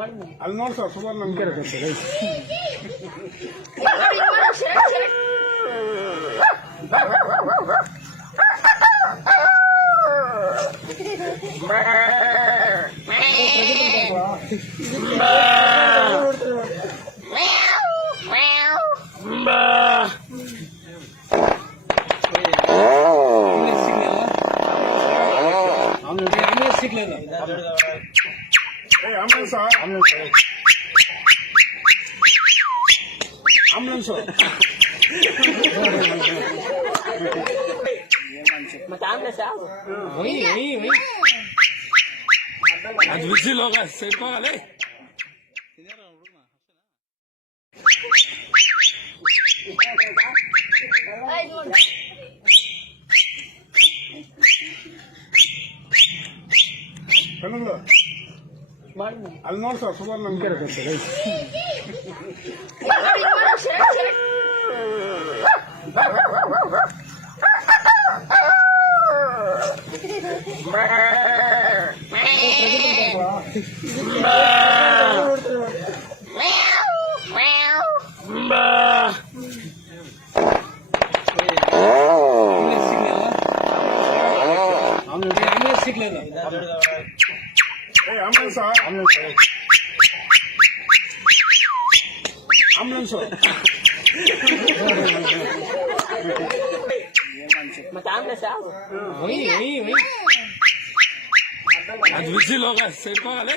ಅಲ್ಲಿ ನೋಡಿ ಸರ್ ಸುಮಾರು ನಮ್ಗೆ ಆಂಬುಲೆನ್ಸ್ ಅದು ವಿಸಿಲ್ ಹೋಗ ಸೇರ್ಕೋಗಲೇ ಅಲ್ಲಿ ನೋಡಿ ಸರ್ ಸುಮಾರು ನಮ್ಗೆ ಆಂಬುಲೆನ್ಸ್ ಅದು ವಿಸಿಲ್ ಹೋಗ ಸೇರ್ಕೋಗಲೇ